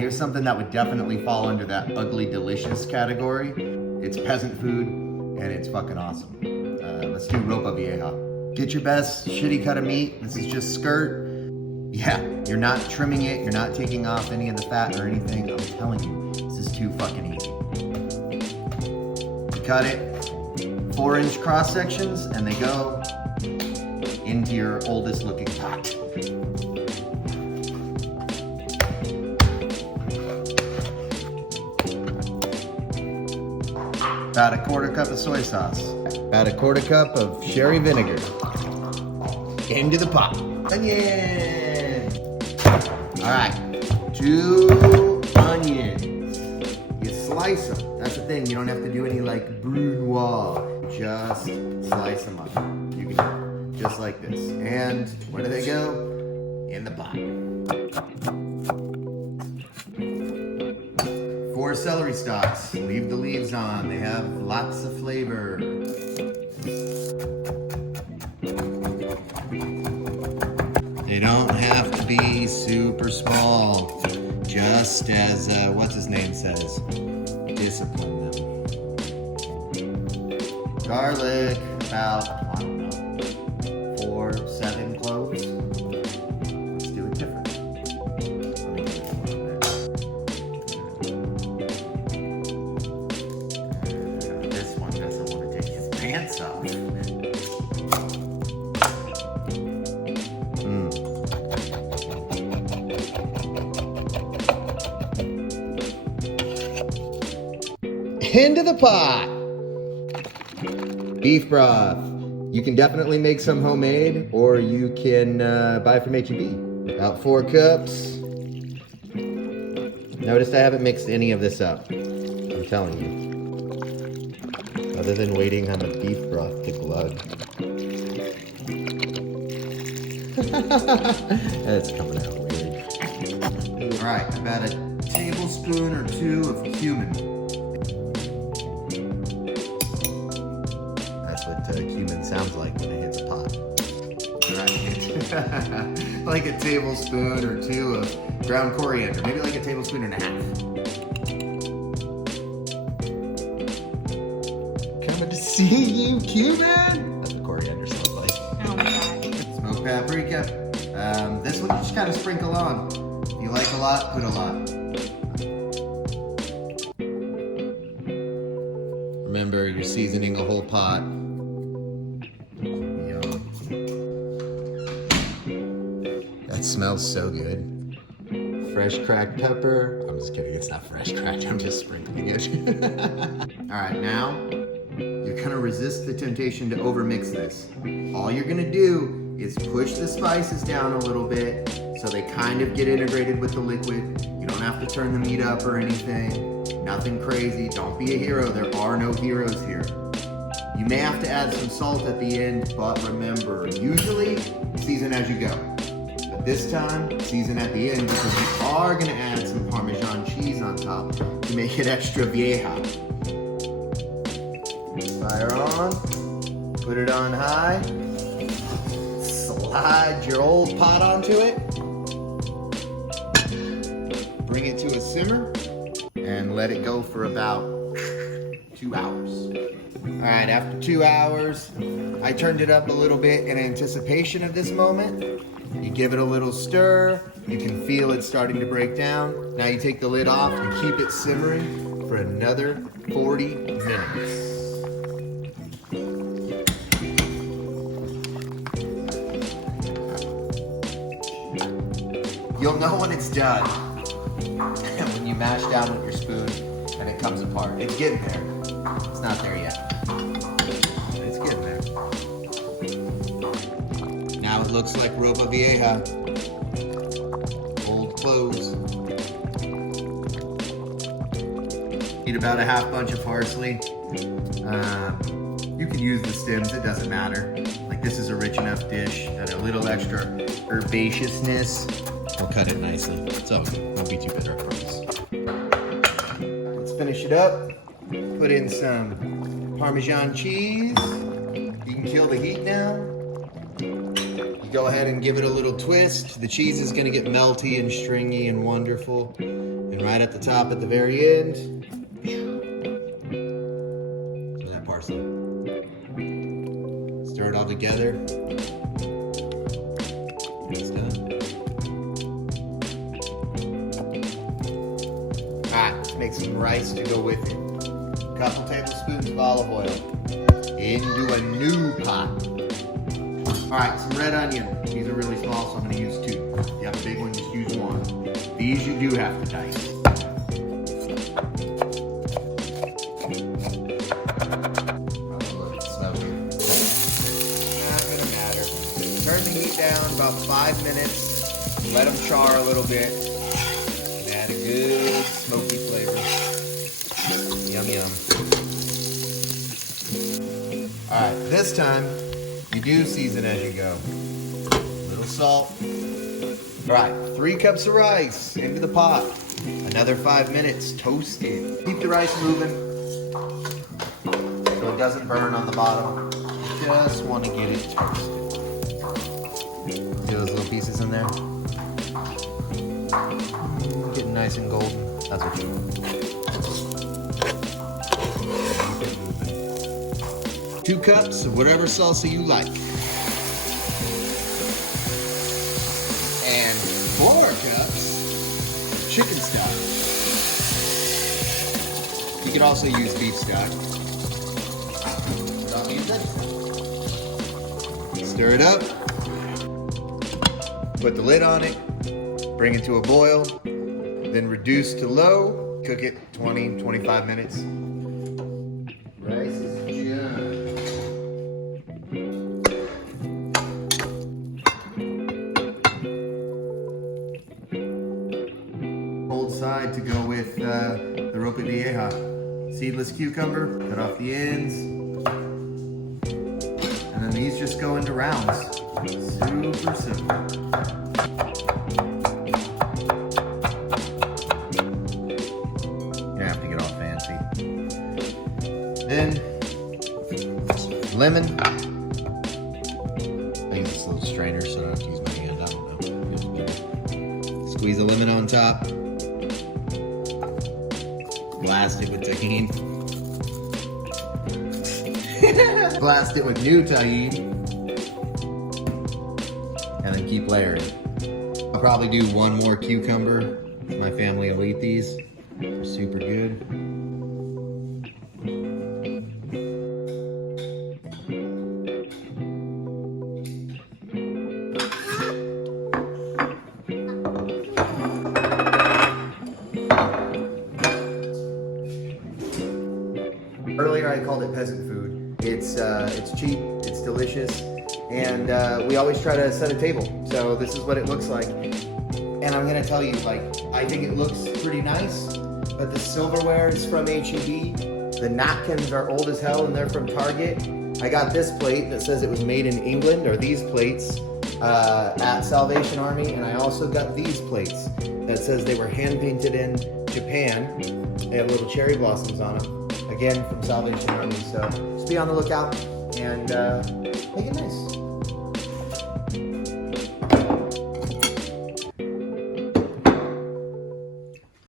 here's something that would definitely fall under that ugly delicious category. It's peasant food, and it's fucking awesome. Let's do Ropa Vieja. Get your best shitty cut of meat. This is just skirt. Yeah, you're not trimming it. You're not taking off any of the fat or anything. I'm telling you, this is too fucking easy. You cut it 4-inch cross sections, and they go into your oldest looking pot. About a 1/4 cup of soy sauce. About a 1/4 cup of sherry vinegar. Into the pot. Onion! All right, 2 onions. You slice them. That's the thing, you don't have to do any like brunoise. Just slice them up. You can do it just like this. And where do they go? In the pot. 4 celery stalks. Leave the leaves on. They have lots of flavor. They don't have to be super small. Just as, what's his name says, discipline them. Garlic, about, I don't know, 4, 7 cloves. Let's do it different. Let me give it a little bit. This one doesn't want to take his pants off. Into the pot. Beef broth. You can definitely make some homemade, or you can buy from H-E-B. About 4 cups. Notice I haven't mixed any of this up. I'm telling you. Other than waiting on the beef broth to glug. That's coming out weird. All right, about a tablespoon or 2 of cumin. That's what cumin sounds like when it hits a pot. Right. Like a tablespoon or 2 of ground coriander. Maybe like a tablespoon and a half. Coming to see you, cumin! That's what coriander smells like. Oh my god. Smoked paprika. This one you just kind of sprinkle on. If you like a lot, put a lot. Remember, you're seasoning a whole pot. Yum. That smells so good. Fresh cracked pepper. I'm just kidding, it's not fresh cracked, I'm just sprinkling it. All right, now, you're gonna resist the temptation to overmix this. All you're gonna do is push the spices down a little bit so they kind of get integrated with the liquid. You don't have to turn the meat up or anything. Nothing crazy, don't be a hero. There are no heroes here. You may have to add some salt at the end, but remember, usually season as you go. But this time, season at the end because we are gonna add some Parmesan cheese on top to make it extra vieja. Fire on, put it on high. Slide your old pot onto it. Bring it to a simmer and let it go for about 2 hours. All right, after 2 hours, I turned it up a little bit in anticipation of this moment. You give it a little stir. You can feel it starting to break down. Now you take the lid off and keep it simmering for another 40 minutes. You'll know when it's done when you mash down with your spoon and it comes apart. It's getting there. It's not there yet. It's getting there. Now it looks like Ropa Vieja. Old cloves. Eat about a half bunch of parsley. You can use the stems, it doesn't matter. Like this is a rich enough dish that a little extra herbaceousness will cut it nicely. So don't be too bitter, I promise. Let's finish it up. Put in some Parmesan cheese. You can kill the heat now. You go ahead and give it a little twist. The cheese is gonna get melty and stringy and wonderful. And right at the top at the very end, that parsley. Stir it all together. It's done. Alright, let's make some rice to go with it. A couple tablespoons of olive oil into a new pot. Alright, some red onion. These are really small, so I'm going to use 2. If you have a big one, just use 1. These you do have to dice. Turn the heat down about 5 minutes. Let them char a little bit. And add a good smoky flavor. Yum, yum. Alright, this time, you do season as you go. A little salt. Alright, 3 cups of rice into the pot. Another 5 minutes, toast it. Keep the rice moving so it doesn't burn on the bottom. Just want to get it toasted. See those little pieces in there? Getting nice and golden. That's what you want. 2 cups of whatever salsa you like. And 4 cups of chicken stock. You could also use beef stock. Stir it up. Put the lid on it, bring it to a boil, then reduce to low, cook it 20-25 minutes. Rice is done. Cold side to go with the Ropa Vieja. Seedless cucumber, cut off the ends. And then these just go into rounds. Super simple. You don't have to get all fancy. Then, lemon. I use this little strainer so I don't have to use my hand. I don't know. Squeeze a lemon on top. Blast it with Tajin. Blast it with new Tajin. And then keep layering. I'll probably do 1 more cucumber. My family will eat these. They're super good. Earlier I called it peasant food. It's cheap, it's delicious. And we always try to set a table. So this is what it looks like. And I'm gonna tell you, like, I think it looks pretty nice, but the silverware is from H-E-B. The napkins are old as hell and they're from Target. I got this plate that says it was made in England, or these plates, at Salvation Army. And I also got these plates that says they were hand painted in Japan. They have little cherry blossoms on them. Again, from Salvation Army. So just be on the lookout and make it nice.